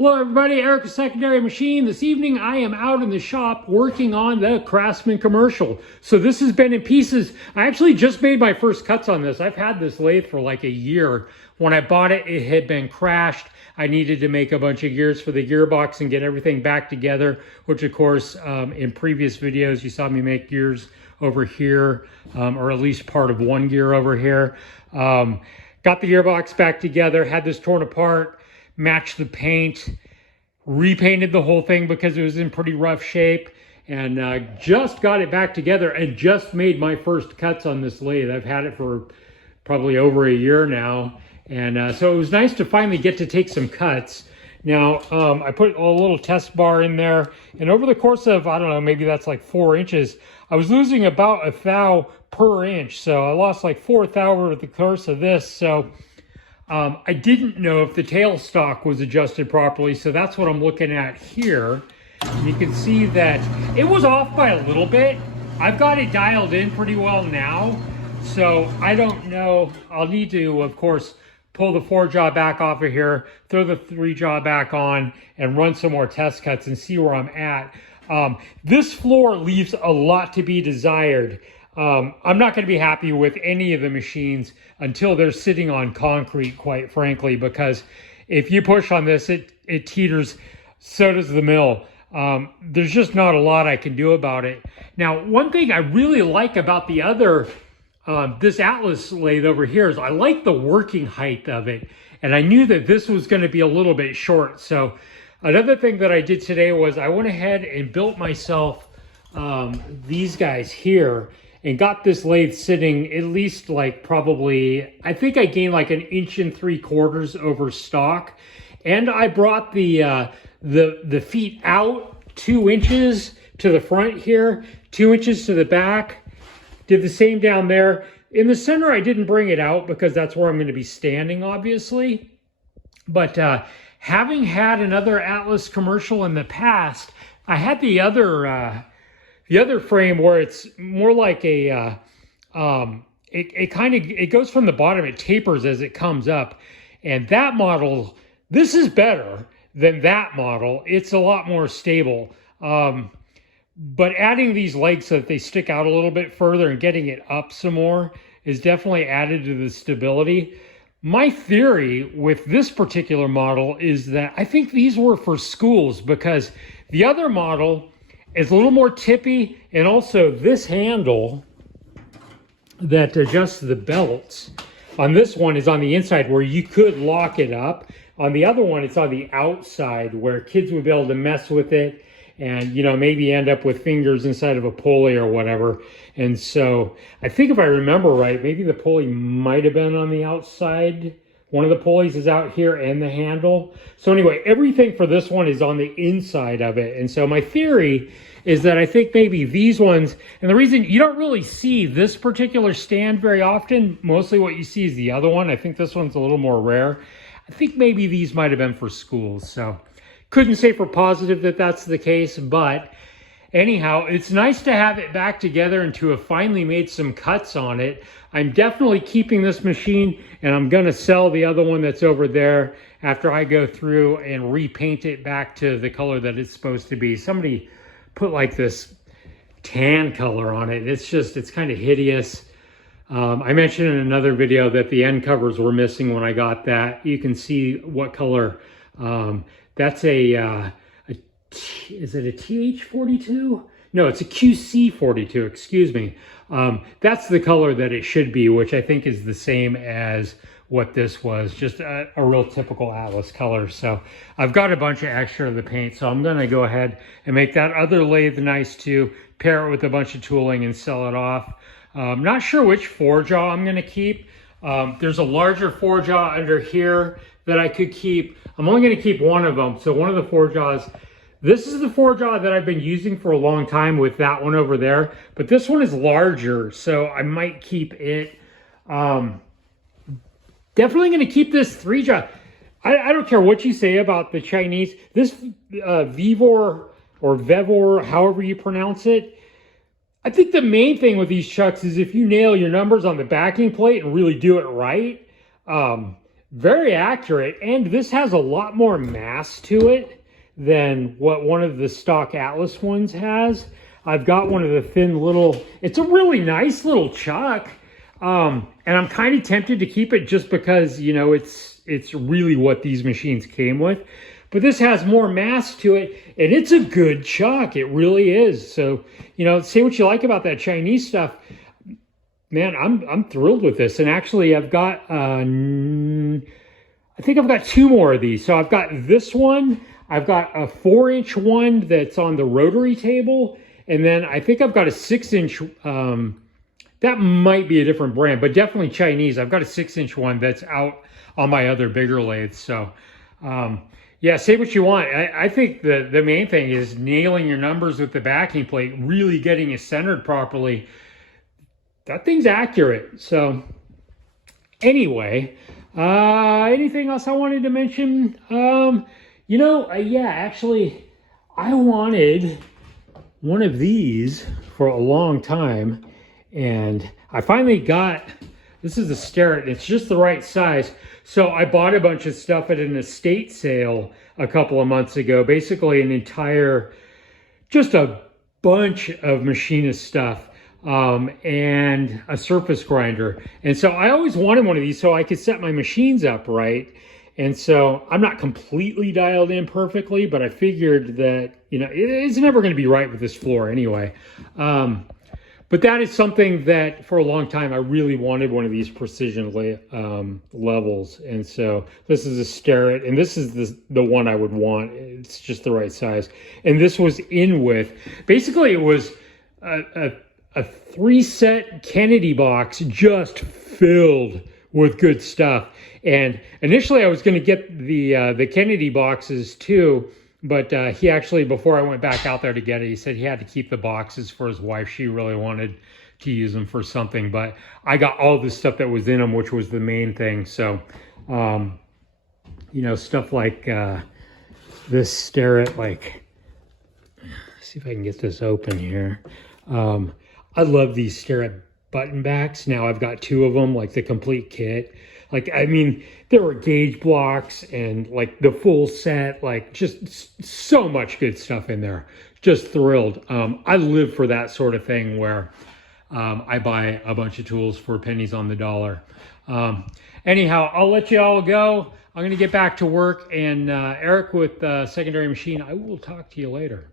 Hello everybody, Eric with Secondary Machine. This evening I am out in the shop working on the Craftsman commercial. So this has been in pieces. I actually just made my first cuts on this. I've had this lathe for like a year. When I bought it, it had been crashed. I needed to make a bunch of gears for the gearbox and get everything back together, which of course in previous videos you saw me make gears over here, or at least part of one gear over here. Got the gearbox back together, had this torn apart, matched the paint, repainted the whole thing because it was in pretty rough shape, and just got it back together and just made my first cuts on this lathe. I've had it for probably over a year now, and so it was nice to finally get to take some cuts. Now, I put a little test bar in there, and over the course of, I don't know, maybe that's like 4 inches, I was losing about a thou per inch, so I lost like 4 thou over the course of this. So I didn't know if the tailstock was adjusted properly, so that's what I'm looking at here. You can see that it was off by a little bit. I've got it dialed in pretty well now, so I don't know. I'll need to, of course, pull the 4-jaw back off of here, throw the 3-jaw back on, and run some more test cuts and see where I'm at. This floor leaves a lot to be desired. I'm not going to be happy with any of the machines until they're sitting on concrete, quite frankly, because if you push on this, it teeters, so does the mill. There's just not a lot I can do about it. Now, one thing I really like about the other, this Atlas lathe over here, is I like the working height of it. And I knew that this was going to be a little bit short. So another thing that I did today was I went ahead and built myself these guys here, and got this lathe sitting at least like probably, I think I gained like 1 3/4 over stock. And I brought the feet out 2 inches to the front here, 2 inches to the back. Did the same down there. In the center, I didn't bring it out because that's where I'm going to be standing, obviously. But having had another Atlas commercial in the past, I had the other frame where it's more like a, it goes from the bottom, it tapers as it comes up. And that model, this is better than that model. It's a lot more stable. But adding these legs so that they stick out a little bit further and getting it up some more is definitely added to the stability. My theory with this particular model is that I think these were for schools, because the other model is a little more tippy, and also this handle that adjusts the belts on this one is on the inside where you could lock it up. On the other one, it's on the outside where kids would be able to mess with it and, you know, maybe end up with fingers inside of a pulley or whatever. And so I think if I remember right, maybe the pulley might have been on the outside. One of the pulleys is out here and the handle. So anyway, everything for this one is on the inside of it. And so my theory is that I think maybe these ones, and the reason you don't really see this particular stand very often, mostly what you see is the other one. I think this one's a little more rare. I think maybe these might have been for schools. So couldn't say for positive that that's the case, but anyhow, it's nice to have it back together and to have finally made some cuts on it. I'm definitely keeping this machine, and I'm going to sell the other one that's over there after I go through and repaint it back to the color that it's supposed to be. Somebody put like this tan color on it. It's kind of hideous. I mentioned in another video that the end covers were missing when I got that. You can see what color. That's is it a TH42? No, it's a QC42, excuse me. That's the color that it should be, which I think is the same as what this was, just a real typical Atlas color. So I've got a bunch of extra of the paint, so I'm gonna go ahead and make that other lathe nice too, pair it with a bunch of tooling and sell it off. Not sure which 4-jaw I'm gonna keep. There's a larger 4-jaw under here that I could keep. I'm only gonna keep one of them, so one of the 4-jaws. This is the 4-jaw that I've been using for a long time with that one over there, but this one is larger, so I might keep it. Definitely going to keep this 3-jaw. I don't care what you say about the Chinese. This Vevor or Vevor, however you pronounce it, I think the main thing with these chucks is if you nail your numbers on the backing plate and really do it right, very accurate, and this has a lot more mass to it than what one of the stock Atlas ones has. I've got one of the thin little, it's a really nice little chuck. And I'm kind of tempted to keep it just because, you know, it's really what these machines came with. But this has more mass to it, and it's a good chuck. It really is. So, you know, say what you like about that Chinese stuff. Man, I'm thrilled with this. And actually, I've got, I think I've got two more of these. So I've got this one. I've got a 4-inch one that's on the rotary table. And then I think I've got a 6-inch, that might be a different brand, but definitely Chinese. I've got a 6-inch one that's out on my other bigger lathes. So, yeah, say what you want. I think the main thing is nailing your numbers with the backing plate, really getting it centered properly. That thing's accurate. So anyway, anything else I wanted to mention? You know, yeah, actually, I wanted one of these for a long time, and I finally got, this is a Starrett, it's just the right size. So I bought a bunch of stuff at an estate sale a couple of months ago, basically an entire, just a bunch of machinist stuff. And a surface grinder. And so I always wanted one of these so I could set my machines up right. And so I'm not completely dialed in perfectly, but I figured that, you know, it's never going to be right with this floor anyway. But that is something that for a long time I really wanted, one of these precision levels. And so this is a Starrett, and this is the one I would want. It's just the right size. And this was in with, basically it was a 3-set Kennedy box just filled with good stuff. And initially I was going to get the Kennedy boxes too, but he actually, before I went back out there to get it, he said he had to keep the boxes for his wife. She really wanted to use them for something, but I got all the stuff that was in them, which was the main thing. So, you know, stuff like this Starrett, like, see if I can get this open here. I love these Starrett button backs. Now I've got 2 of them, like the complete kit. Like, I mean, there were gauge blocks and like the full set, like just so much good stuff in there. Just thrilled. I live for that sort of thing where I buy a bunch of tools for pennies on the dollar. Anyhow, I'll let you all go. I'm going to get back to work, and Eric with Secondary Machine, I will talk to you later.